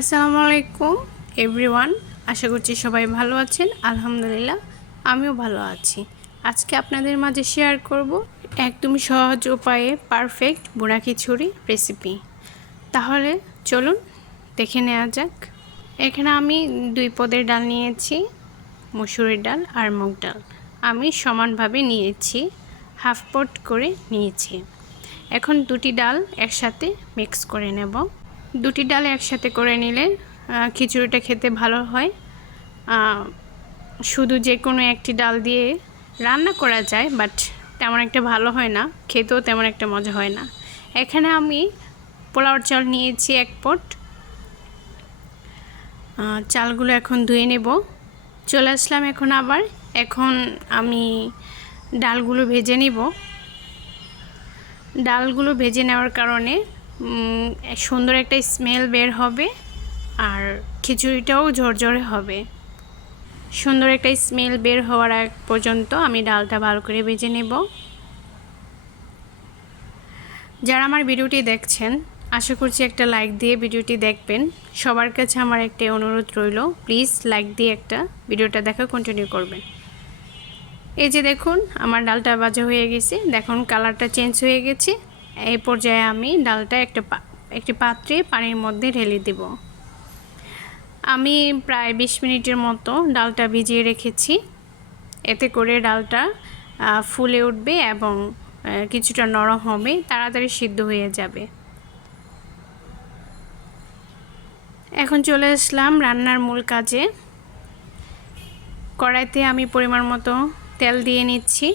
আসসালামু আলাইকুম এভরিওয়ান আশা করছি সবাই ভালো আছেন। আলহামদুলিল্লাহ, আমিও ভালো আছি। আজকে আপনাদের মাঝে শেয়ার করব একদমই সহজ উপায়ে পারফেক্ট বুড়া খিচুড়ি রেসিপি তাহলে চলুন, দেখে নেওয়া যাক। এখানে আমি দুই পদের ডাল নিয়েছি, মসুরের ডাল আর মুগ ডাল। আমি সমানভাবে নিয়েছি হাফ পট করে নিয়েছি। এখন দুটি ডাল একসাথে মিক্স করে নেব। দুটি ডাল একসাথে করে নিলে খিচুড়িটা খেতে ভালো হয়। শুধু যে কোনো একটি ডাল দিয়ে রান্না করা যায়, বাট তেমন একটা ভালো হয় না। খেতেও তেমন একটা মজা হয় না। এখানে আমি পোলাওর চাল নিয়েছি এক পট। চালগুলো এখন ধুয়ে নেব। চলে আসলাম এখন আবার। এখন আমি ডালগুলো ভেজে নিব। ডালগুলো ভেজে নেওয়ার কারণে সুন্দর একটা স্মেল বের হবে আর খিচুড়িটাও ঝরঝরে হবে। সুন্দর একটা স্মেল বের হওয়ার আগ পর্যন্ত আমি ডালটা ভালো করে ভেজে নেব। যারা আমার ভিডিওটি দেখছেন, আশা করছি একটা লাইক দিয়ে ভিডিওটি দেখবেন। সবার কাছে আমার একটা অনুরোধ রইল প্লিজ লাইক দিয়ে একটা ভিডিওটা দেখা কন্টিনিউ করবেন। এই যে দেখুন, আমার ডালটা ভাজা হয়ে গেছে। দেখুন কালারটা চেঞ্জ হয়ে গেছে। এই পর্যায়ে আমি ডালটা একটা একটি পাত্রে পানির মধ্যে ঢেলে দেব। আমি প্রায় বিশ মিনিটের মতো ডালটা ভিজিয়ে রেখেছি। এতে করে ডালটা ফুলে উঠবে এবং কিছুটা নরম হবে, তাড়াতাড়ি সিদ্ধ হয়ে যাবে। এখন চলে আসলাম রান্নার মূল কাজে। কড়াইতে আমি পরিমাণ মতো তেল দিয়ে নিচ্ছি।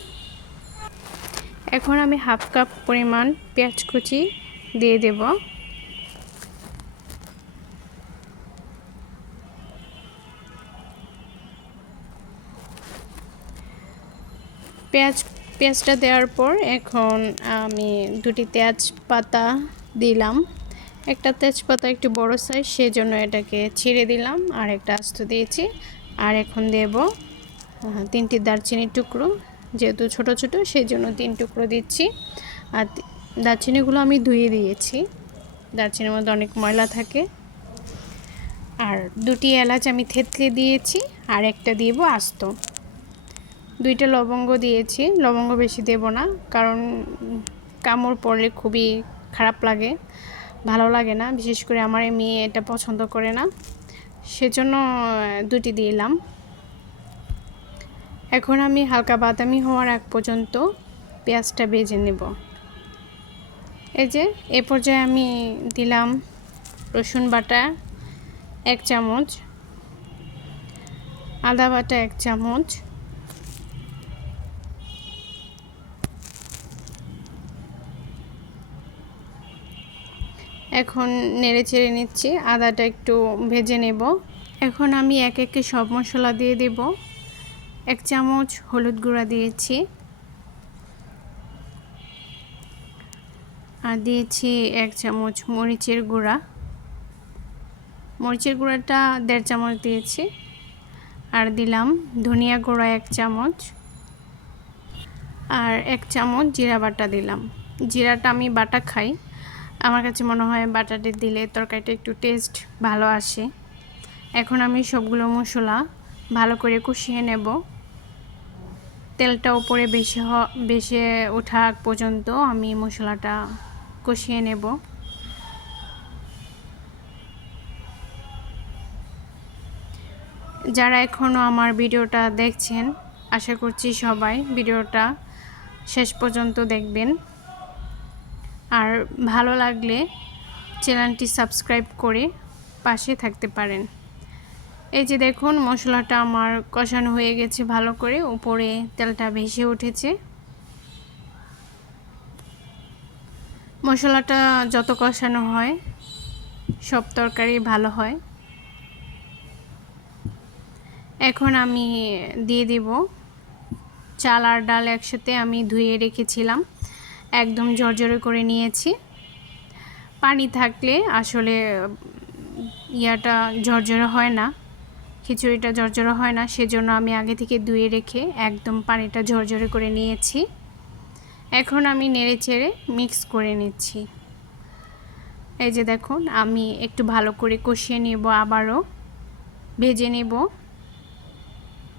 এখন আমি হাফ কাপ পরিমাণ পেঁয়াজ কুচি দিয়ে দেব। পেঁয়াজ, পেঁয়াজটা দেওয়ার পর এখন আমি দুটি তেজপাতা দিলাম। একটা তেজপাতা একটু বড় সাইজ সেই জন্য এটাকে ছিঁড়ে দিলাম আর একটা আস্ত দিয়েছি। আর এখন দেব তিনটি দারচিনির টুকরো। যেহেতু ছোট ছোট, সেই জন্য তিন টুকরো দিচ্ছি। আর দারচিনিগুলো আমি ধুয়ে দিয়েছি। দারচিনির মধ্যে অনেক ময়লা থাকে। আর দুটি এলাচ আমি থেতলে দিয়েছি, আর একটা দিব আস্ত। দুইটা লবঙ্গ দিয়েছি। লবঙ্গ বেশি দেব না, কারণ কামড় পড়লে খুবই খারাপ লাগে। ভালো লাগে না, বিশেষ করে আমার মেয়ে এটা পছন্দ করে না। সেজন্য দুটি দিলাম। এখন আমি হালকা বাদামি হওয়ার আগ পর্যন্ত পেঁয়াজটা ভেজে নেব। এই যে, এ পর্যায়ে আমি দিলাম রসুন বাটা এক চামচ, আদা বাটা এক চামচ, এখন নেড়ে চেড়ে নিচ্ছি, আদাটা একটু ভেজে নেব। এখন আমি এক একে সব মশলা দিয়ে দেব। এক চামচ হলুদ গুঁড়া দিয়েছি। আর দিয়েছি এক চামচ মরিচের গুঁড়া। মরিচের গুঁড়াটা দেড় চামচ দিয়েছি। আর দিলাম ধনিয়া গুঁড়া এক চামচ। আর এক চামচ জিরা বাটা দিলাম। জিরাটা আমি বাটা খাই। আমার কাছে মনে হয় বাটাটা দিলে তরকারিটা একটু টেস্ট ভালো আসে। এখন আমি সবগুলো মশলা ভালো করে কষিয়ে নেব। তেলটা উপরে বেশি বেশি ওঠা পর্যন্ত আমি মশলাটা কষিয়ে নেব। যারা এখনও আমার ভিডিওটা দেখছেন, আশা করছি সবাই ভিডিওটা শেষ পর্যন্ত দেখবেন। আর ভালো লাগলে চ্যানেলটি সাবস্ক্রাইব করে পাশে থাকতে পারেন। এই যে দেখুন, মশলাটা আমার কষানো হয়ে গেছে ভালো করে। উপরে তেলটা ভেসে উঠেছে। মশলাটা যত কষানো হয়, সব তরকারি ভালো হয়। এখন আমি দিয়ে দিব চাল আর ডাল একসাথে আমি ধুয়ে রেখেছিলাম। একদম জর্জরে করে নিয়েছি। পানি থাকলে আসলে ইয়াটা ঝরঝরে হয় না। খিচুড়িটা ঝরঝরে হয় না, সেজন্য আমি আগে থেকে ধুয়ে রেখে একদম পানিটা ঝরঝরে করে নিয়েছি। এখন আমি নেড়ে চেড়ে মিক্স করে নিচ্ছি। এই যে দেখুন, আমি একটু ভালো করে কষিয়ে নেব আবারও। ভেজে নেব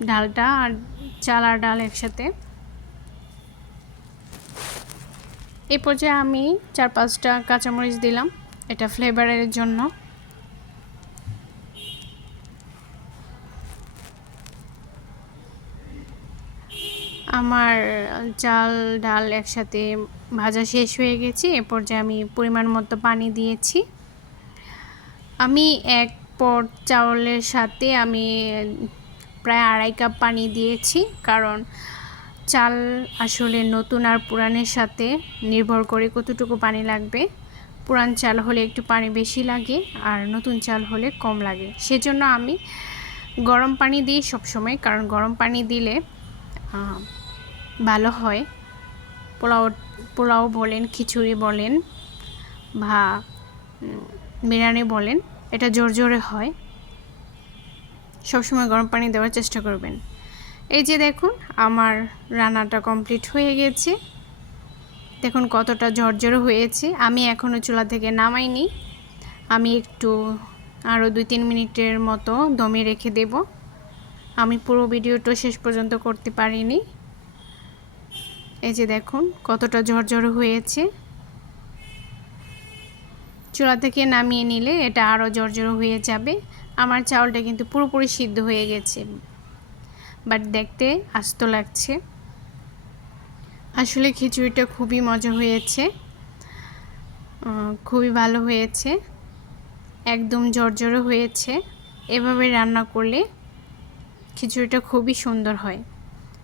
ডালটা আর চাল আর ডাল একসাথে। এই পর্যায়ে আমি চার পাঁচটা কাঁচামরিচ দিলাম, এটা ফ্লেভারের জন্য। আমার চাল, ডাল একসাথে ভাজা শেষ হয়ে গেছে। এ পর্যায়ে আমি পরিমাণ মতো পানি দিয়েছি। আমি এক পট চাউলের সাথে আমি প্রায় আড়াই কাপ পানি দিয়েছি। কারণ চাল আসলে নতুন আর পুরানের সাথে নির্ভর করে কতটুকু পানি লাগবে। পুরান চাল হলে একটু পানি বেশি লাগে আর নতুন চাল হলে কম লাগে। সেজন্য আমি গরম পানি দিই সবসময়। কারণ গরম পানি দিলে ভালো হয়। পোলাও পোলাও বলেন, খিচুড়ি বলেন বা বিরিয়ানি বলেন, এটা জোর জোরে হয়। সবসময় গরম পানি দেওয়ার চেষ্টা করবেন। এই যে দেখুন, আমার রান্নাটা কমপ্লিট হয়ে গেছে। দেখুন কতটা ঝরঝরে হয়েছে। আমি এখনও চুলা থেকে নামাইনি। আমি একটু আরও দুই তিন মিনিটের মতো দমে রেখে দেব। আমি পুরো ভিডিওটা শেষ পর্যন্ত করতে পারিনি। এই যে দেখুন, কতটা ঝরঝরে হয়েছে। চুলা থেকে নামিয়ে নিলে এটা আরও ঝরঝরে হয়ে যাবে। আমার চাউলটা কিন্তু পুরোপুরি সিদ্ধ হয়ে গেছে। বাট দেখতে আস্ত লাগছে। আসলে খিচুড়িটা খুবই মজা হয়েছে। খুবই ভালো হয়েছে। একদম জর্জরে হয়েছে। এভাবে রান্না করলে খিচুড়িটা খুবই সুন্দর হয়।